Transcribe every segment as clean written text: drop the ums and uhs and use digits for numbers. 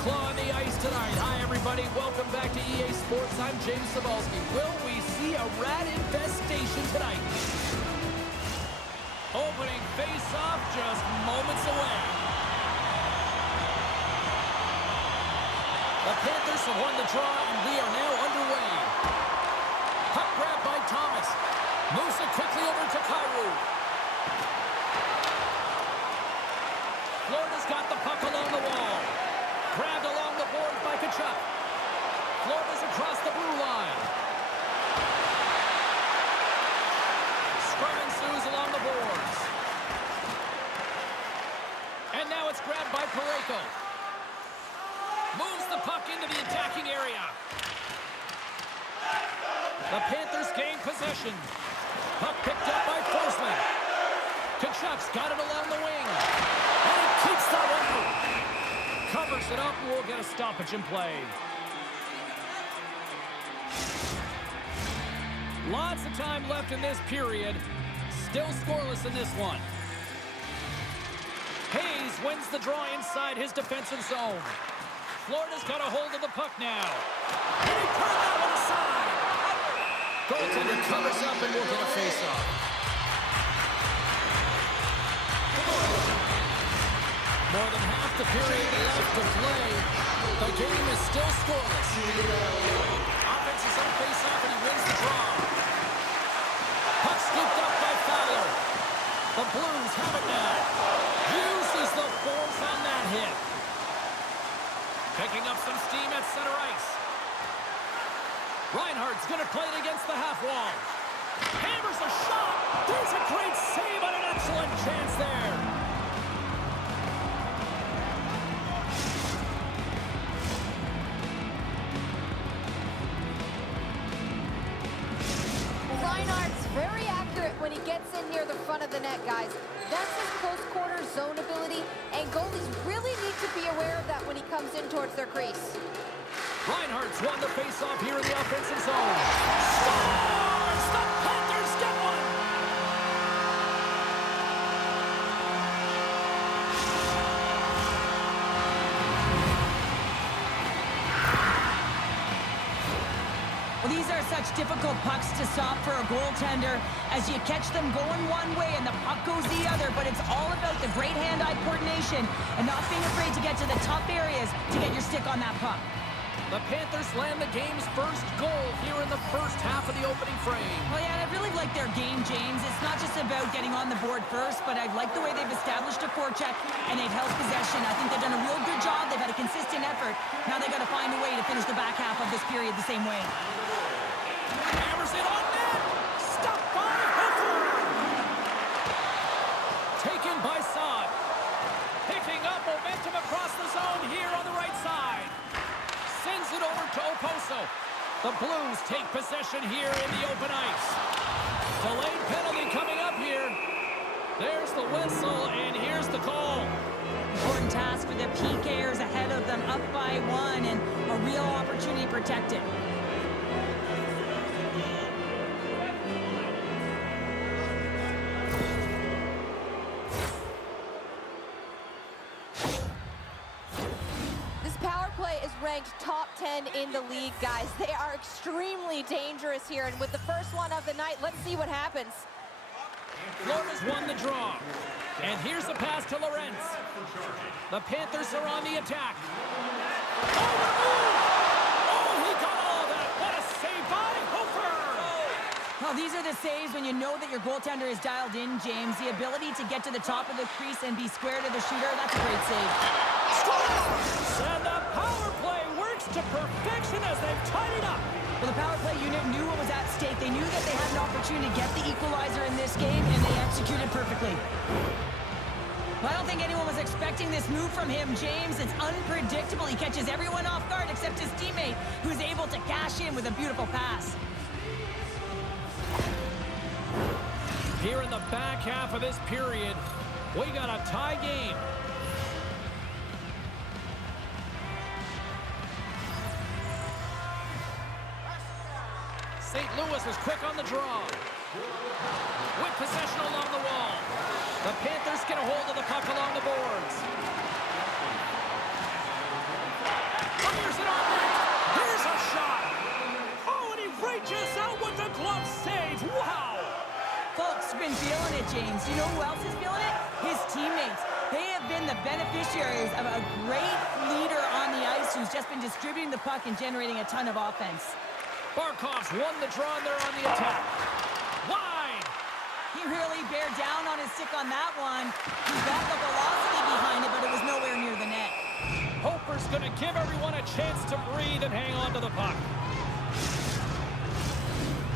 claw on the ice tonight. Hi, everybody. Welcome back to EA Sports. I'm James Cebulski. Will we see a rat infestation tonight? Opening face-off just moments away. The Panthers have won the draw, and we are now underway. Puck grab by Thomas. Moves it quickly over to Kyrou. Florida's got the puck along the wall. Grabbed along the boards by Tkachuk. Florida's across the blue line. Scrum ensues along the boards. And now it's grabbed by Parayko. Moves the puck into the attacking area. The Panthers gain possession. Puck picked up by Forsman. Tkachuk's got it along the wing. And he keeps that one out. Covers it up, and we'll get a stoppage in play. Lots of time left in this period. Still scoreless in this one. Hayes wins the draw inside his defensive zone. Florida's got a hold of the puck now. And he turned that one aside. Goaltender covers up, and we'll get a face-off. More than half the period left to play. The game is still scoreless. Offense is on face-off, and he wins the draw. Puck scooped up by Fowler. The Blues have it now. Uses the force on that hit. Picking up some steam at center ice. Reinhardt's going to play it against the half wall. Hammers a shot. There's a great save on an excellent chance there. Reinhardt's very accurate when he gets in near the front of the net, guys. That's his close-quarter zone ability, and goalies really need to be aware of that when he comes in towards their crease. Reinhardt's won the face-off here in the offensive zone. Scores! The Panthers get one! Well, these are such difficult pucks to stop for a goaltender as you catch them going one way and the puck goes the other, but it's all about the great hand-eye coordination and not being afraid to get to the tough areas to get your stick on that puck. The Panthers land the game's first goal here in the first half of the opening frame. Well, yeah, I really like their game, James. It's not just about getting on the board first, but I like the way they've established a forecheck and they've held possession. I think they've done a real good job. They've had a consistent effort. Now they've got to find a way to finish the back half of this period the same way. Hammers it on net. Stopped by Hooker. Taken by Saad. Picking up momentum across the zone here on the right side. Sends it over to Oposo. The Blues take possession here in the open ice. Delayed penalty coming up here. There's the whistle, and here's the call. Important task for the PKers ahead of them, up by one, and a real opportunity protected. Ranked top 10 in the league, guys. They are extremely dangerous here, and with the first one of the night, let's see what happens. Florida's won the draw, and here's a pass to Lorentz. The Panthers are on the attack. Oh, he got all that. What a save by Hofer! Well, these are the saves when you know that your goaltender is dialed in, James. The ability to get to the top of the crease and be square to the shooter, that's a great save. And the power play works to perfection as they've tied it up. Well, the power play unit knew what was at stake. They knew that they had an opportunity to get the equalizer in this game, and they executed perfectly. Well, I don't think anyone was expecting this move from him, James. It's unpredictable. He catches everyone off guard except his teammate, who's able to cash in with a beautiful pass. Here in the back half of this period, we got a tie game. St. Louis is quick on the draw. With possession along the wall. The Panthers get a hold of the puck along the boards. Fires it on net. Here's a shot. Oh, and he reaches out with the glove save. Wow. Folks been feeling it, James. You know who else is feeling it? His teammates. They have been the beneficiaries of a great leader on the ice who's just been distributing the puck and generating a ton of offense. Barkov's won the draw and they're on the attack. Wide. He really bared down on his stick on that one. He got the velocity behind it, but it was nowhere near the net. Hoper's going to give everyone a chance to breathe and hang on to the puck.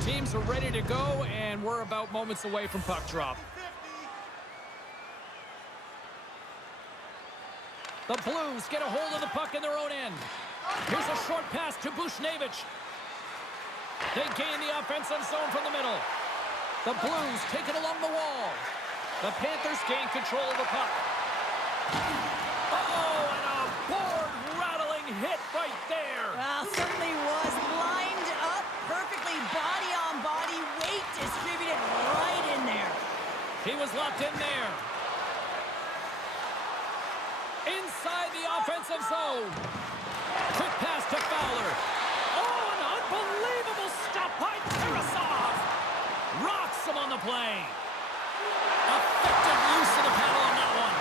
Teams are ready to go, and we're about moments away from puck drop. The Blues get a hold of the puck in their own end. Here's a short pass to Bushnevich. They gain the offensive zone from the middle. The Blues take it along the wall. The Panthers gain control of the puck. Oh, and a board-rattling hit right there. Well, certainly was lined up perfectly, body on body, weight distributed right in there. He was locked in there. Inside the offensive zone. Quick pass to Fowler. Oh, an unbelievable stop by Tarasov. Rocks him on the play. Effective use of the paddle on that one.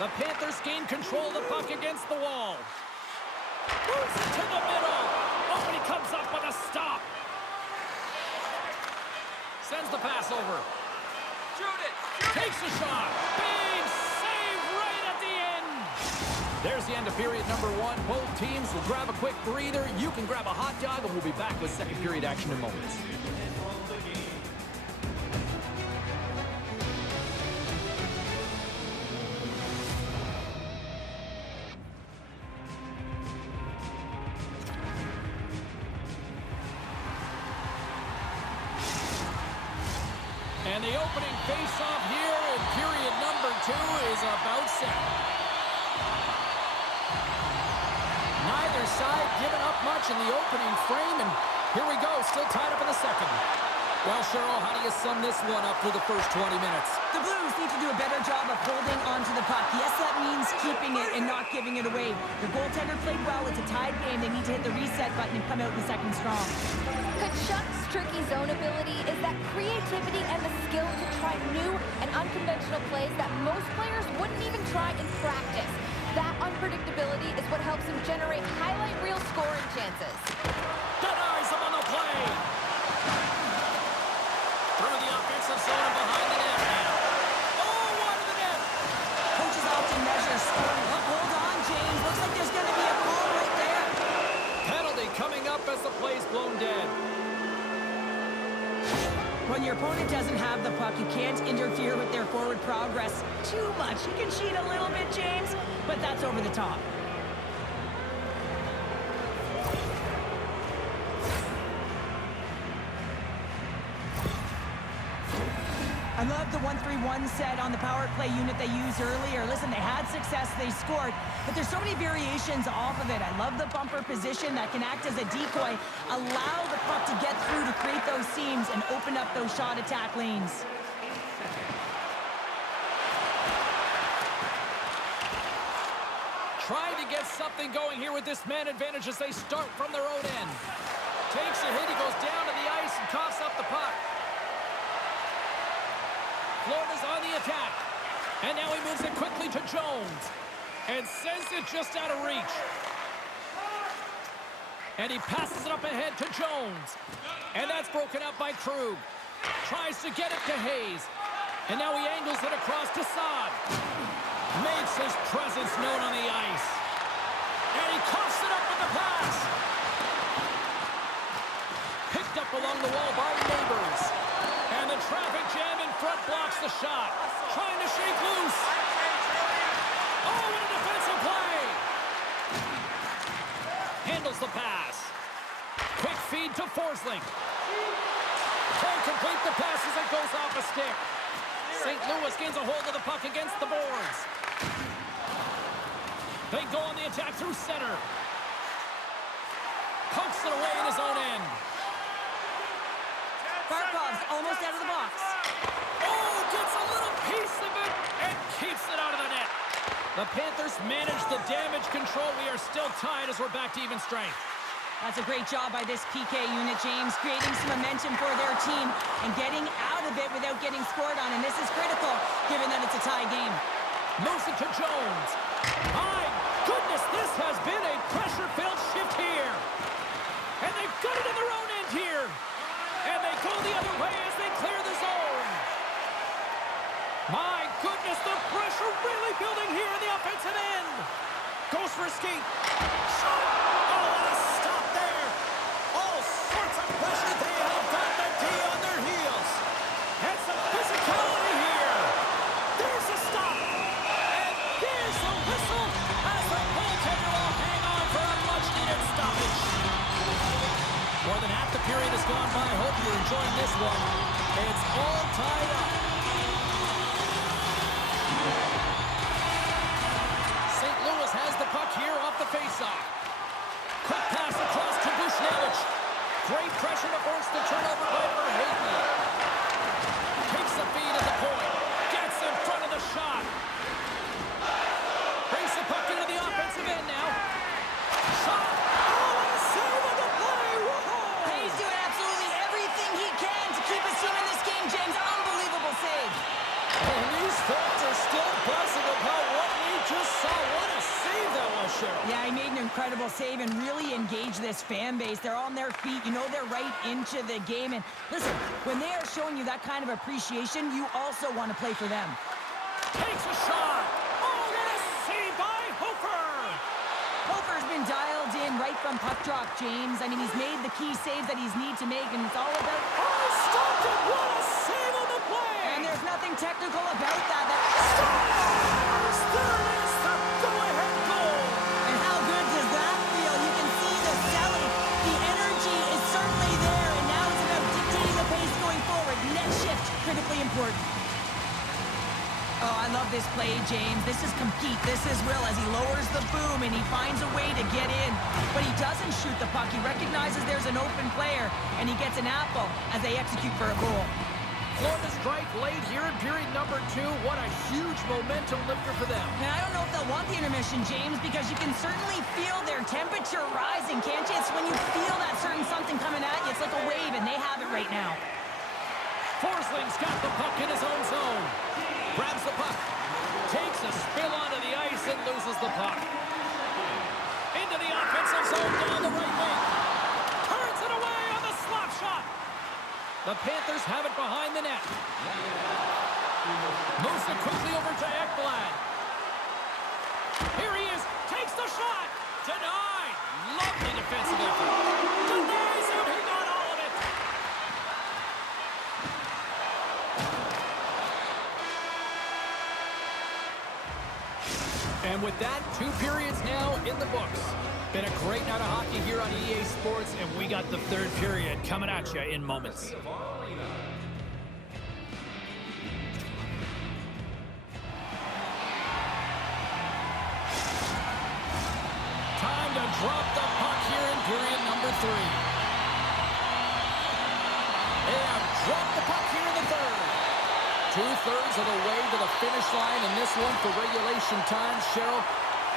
The Panthers gain control of the puck against the wall. Moves it to the middle. Oh, and he comes up with a stop. Sends the pass over. Shoot it. Takes a shot. Big save right at the end. There's the end of period number one. Both teams will grab a quick breather. You can grab a hot dog, and we'll be back with second period action in moments. And the opening face-off here in period number two is about set. Neither side giving up much in the opening frame, and here we go, still tied up in the second. Well, Cheryl, how do you sum this one up through the first 20 minutes? The Blues need to do a better job of holding onto the puck. Yes, that means keeping it and not giving it away. The goaltender played well. It's a tied game. They need to hit the reset button and come out in the second strong. Kachuk's tricky zone ability is that creativity and the skill to try new and unconventional plays that most players wouldn't even try in practice. That unpredictability is what helps him generate highlight reel scoring chances. Denies him on the play. Through the offensive zone and behind the net now. Oh, wide of the net. Coaches often measure scoring. Oh, hold on, James. Looks like there's going to be a call right there. Penalty coming up as the play's blown dead. When your opponent doesn't have the puck, you can't interfere with their forward progress too much. You can cheat a little bit, James, but that's over the top. I love the 1-3-1 set on the power play unit they used earlier. Listen, they had success, they scored, but there's so many variations off of it. I love the bumper position that can act as a decoy, allow the puck to get through to create those seams and open up those shot attack lanes. Trying to get something going here with this man advantage as they start from their own end. Takes a hit, he goes down to the ice and coughs up the puck. Florida's on the attack. And now he moves it quickly to Jones. And sends it just out of reach. And he passes it up ahead to Jones. And that's broken up by Krug. Tries to get it to Hayes. And now he angles it across to Saad. Makes his presence known on the ice. And he coughs it up with the pass. Picked up along the wall by Neighbors. And the traffic jam in front blocks the shot. Trying to shake loose. Oh, what a defensive play. Handles the pass. Quick feed to Forsling. Can't complete the pass as it goes off a stick. St. Louis gains a hold of the puck against the boards. They go on the attack through center. Pokes it away in his own end. Barkov's almost out of the box. Oh, gets a little piece of it and keeps it out of the net. The Panthers manage the damage control. We are still tied as we're back to even strength. That's a great job by this PK unit, James, creating some momentum for their team and getting out of it without getting scored on. And this is critical, given that it's a tie game. Moves it to Jones. My goodness, this has been a pressure-filled shift here. And they've got it in their own end here. And they go the other way as they clear the zone. My goodness, the pressure really building here in the offensive end. Goes for a skate. Shot! Oh, what a stop there. All sorts of pressure. They have got the D on their heels. And some physicality here. There's a stop. And there's a whistle as the goaltender will hang on for a much-needed stoppage. More than half the period has gone by. Hope you're enjoying this one. It's all tied up. St. Louis has the puck here off the faceoff. Quick pass across to Bushnevich. Great pressure to force the turnover by Verhaeghe. Takes the feed at the point. Gets in front of the shot. Brings the puck into the offensive end now. Shot. Oh, and a save on the play. Whoa. He's doing absolutely everything he can to keep his team in this game, James. Unbelievable save. And these fans are still buzzing about what we just saw. What a save that was, Cheryl. Yeah, he made an incredible save and really engaged this fan base. They're on their feet. You know they're right into the game. And listen, when they are showing you that kind of appreciation, you also want to play for them. Takes a shot. Oh, what a save by Hofer. Hofer's been dialed in right from puck drop, James. I mean, he's made the key saves that he's need to make, and it's all about... Oh, stopped it. What a save on the play. And there's nothing technical about that. Scores! There is the go-ahead goal. And how good does that feel? You can see the selling. The energy is certainly there, and now it's about dictating the pace going forward. Next shift, critically important. Oh, I love this play, James. This is compete. This is Will as he lowers the boom and he finds a way to get in. But he doesn't shoot the puck. He recognizes there's an open player, and he gets an apple as they execute for a goal. Florida strike late here in period number 2. What a huge momentum lifter for them. Now, I don't know if they'll want the intermission, James, because you can certainly feel their temperature rising, can't you? It's when you feel that certain something coming at you. It's like a wave, and they have it right now. Forsling's got the puck in his own zone. Grabs the puck. Takes a spill onto the ice and loses the puck. Into the offensive zone down the right wing. Turns it away on the slap shot. The Panthers have it behind the net. Moves it quickly over to Ekblad. Here he is. Takes the shot. Denied. Lovely defensive effort. Denies him. He got all of it. And with that, 2 periods now in the books. Been a great night of hockey here on EA Sports, and we got the 3rd period coming at you in moments. Time to drop the puck here in period number 3. They have dropped the puck here in the 3rd. 2/3 of the way to the finish line in this one for regulation time. Cheryl,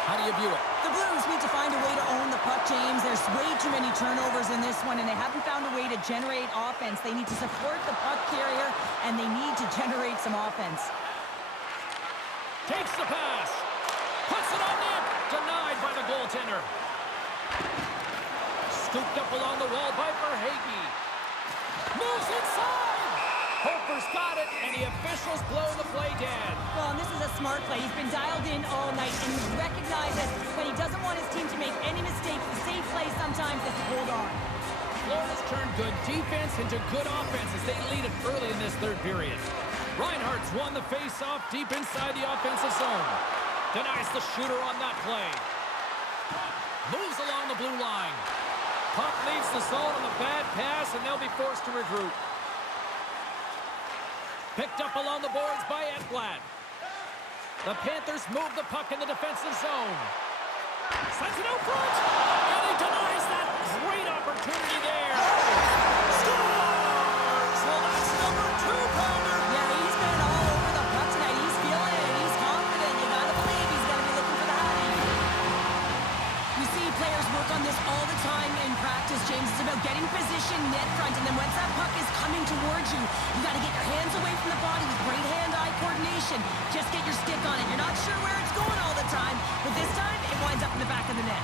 how do you view it? The Blues need to find a way to own the puck, James. There's way too many turnovers in this one, and they haven't found a way to generate offense. They need to support the puck carrier, and they need to generate some offense. Takes the pass. Puts it on net. Denied by the goaltender. Scooped up along the wall by Verhaeghe. Moves inside. Hofer's got it, and the officials blow the play dead. Well, and this is a smart play. He's been dialed in all night, and he recognizes when he doesn't want his team to make any mistakes. The safe play sometimes is to hold on. Florida's turned good defense into good offense as they lead it early in this 3rd period. Reinhardt's won the face-off deep inside the offensive zone. Denies the shooter on that play. Moves along the blue line. Puck leaves the zone on the bad pass, and they'll be forced to regroup. Picked up along the boards by Ekblad. The Panthers move the puck in the defensive zone. Sends it out front, and he denies that great opportunity there. Scores! Well, that's number 2, Pounder. Yeah, he's been all over the puck tonight. He's feeling it. He's confident. You gotta believe he's gonna be about getting position net front, and then once that puck is coming towards you, you got to get your hands away from the body with great hand-eye coordination. Just get your stick on it. You're not sure where it's going all the time, but this time it winds up in the back of the net.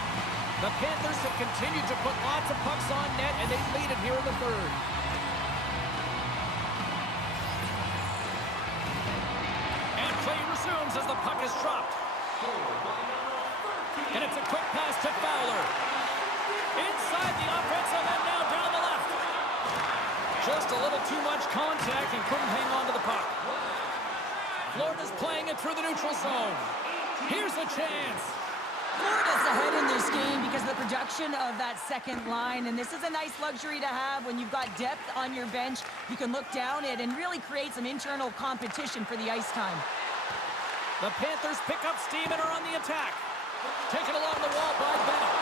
The Panthers have continued to put lots of pucks on net, and they lead it here in the third. And play resumes as the puck is dropped. And it's a quick pass to Fowler. Inside the offensive end, now down the left. Just a little too much contact and couldn't hang on to the puck. Florida's playing it through the neutral zone. Here's a chance. Florida's ahead in this game because of the production of that second line, and this is a nice luxury to have when you've got depth on your bench. You can look down it and really create some internal competition for the ice time. The Panthers pick up steam and are on the attack. Taken along the wall by Bennett.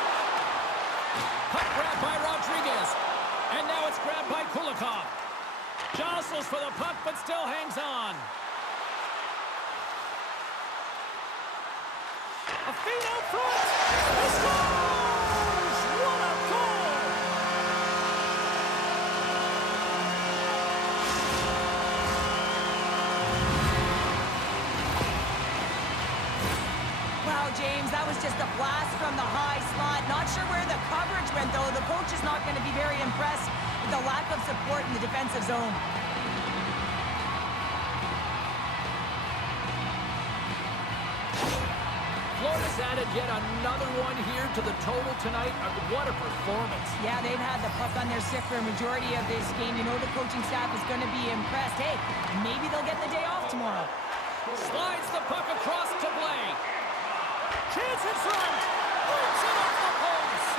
Puck grabbed by Rodriguez. And now it's grabbed by Kulikov. Jostles for the puck, but still hangs on. A feed out front. He scores! What a goal! Wow, James, that was just a blast from the high slot. Not sure where the coverage went, though. The coach is not going to be very impressed with the lack of support in the defensive zone. Florida's added yet another one here to the total tonight. What a performance. Yeah, they've had the puck on their stick for a majority of this game. You know the coaching staff is going to be impressed. Hey, maybe they'll get the day off tomorrow. Slides the puck across to Blake. Chance in front. Brings it off the post.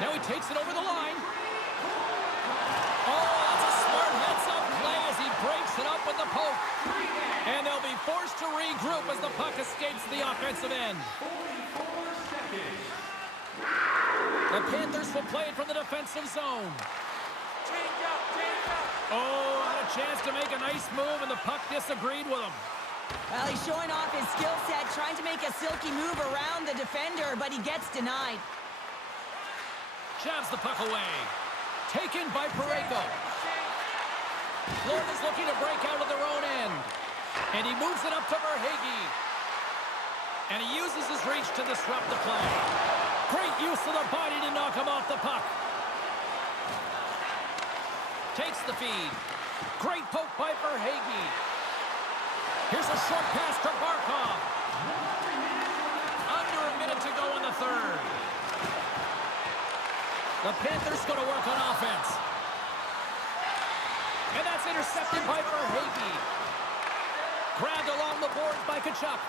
Now he takes it over the line. Oh, that's a smart heads-up play as he breaks it up with the poke. And they'll be forced to regroup as the puck escapes the offensive end. The Panthers will play it from the defensive zone. Oh, had a chance to make a nice move, and the puck disagreed with him. Well, he's showing off his skill set, trying to make a silky move around the defender, but he gets denied. Jabs the puck away. Taken by Parayko. Florida's looking to break out of their own end. And he moves it up to Verhaeghe. And he uses his reach to disrupt the play. Great use of the body to knock him off the puck. Takes the feed. Great poke by Verhaeghe. Here's a short pass to Barkov. Under a minute to go in the third. The Panthers going to work on offense. And that's intercepted by Verhaeghe. Grabbed along the boards by Tkachuk.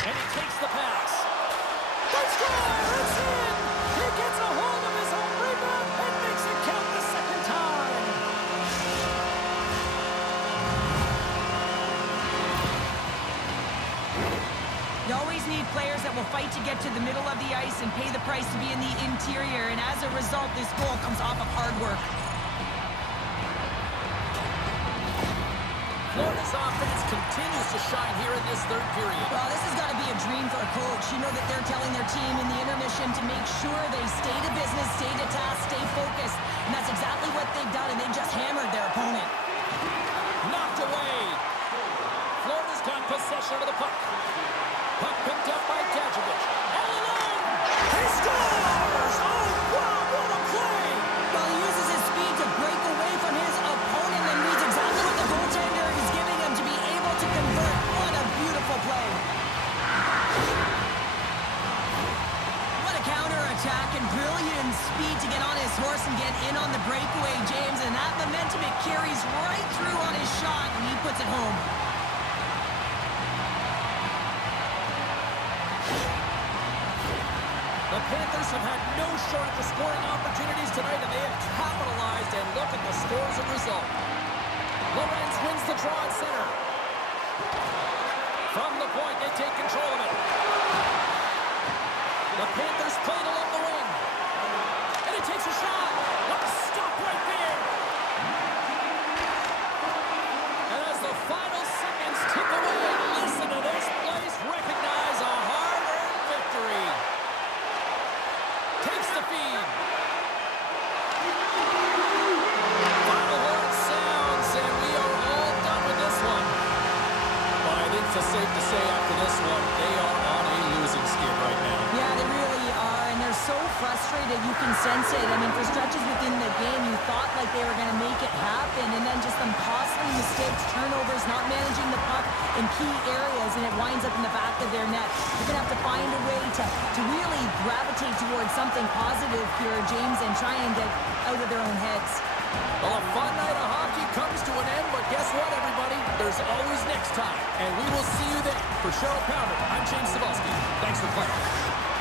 And he takes the pass. They score! It's in! He gets a hold of his own rebound and makes it count the second time. You always need players that will fight to get to the middle of the ice and pay the price to be in the interior, and as a result, this goal comes off of hard work. Florida's offense continues to shine here in this third period. Well, this has got to be a dream for a coach. You know that they're telling their team in the intermission to make sure they stay to business, stay to task, stay focused, and that's exactly what they've done, and they just hammered their opponent. Knocked away. Florida's got possession of the puck. Puck picked up by Gadjevich. All alone. He scores! Oh, wow, what a play! Well, he uses his speed to break away from his opponent and reads exactly what the goaltender is giving him to be able to convert. What a beautiful play. What a counterattack and brilliant speed to get on his horse and get in on the breakaway, James. And that momentum, it carries right through on his shot, and he puts it home. The Panthers have had no shortage of scoring opportunities tonight, and they have capitalized, and look at the score as a result. Lorenz wins the draw at center. From the point, they take control of it. The Panthers play it along the wing. And he takes a shot. What a stop right there. And as the final seconds tick away, listen to this place recognize a hard-earned victory. speed. Final horn sounds, and we are all done with this one. Well, I think it's safe to say after this one, they are on a losing skid right now. Yeah, they really are, and they're so frustrated. You can sense it. I mean, for stretches within the game, you thought like they were going to make it happen, and then just some costly mistakes, turnovers, not managing the puck in key areas, and it winds up in the back of their net. You're going to have to find a way to really gravitate towards something positive here, James, and try and get out of their own heads. Well, a fun night of hockey comes to an end, but guess what, everybody? There's always next time, and we will see you then. For Cheryl Pounder, I'm James Cebulski. Thanks for playing.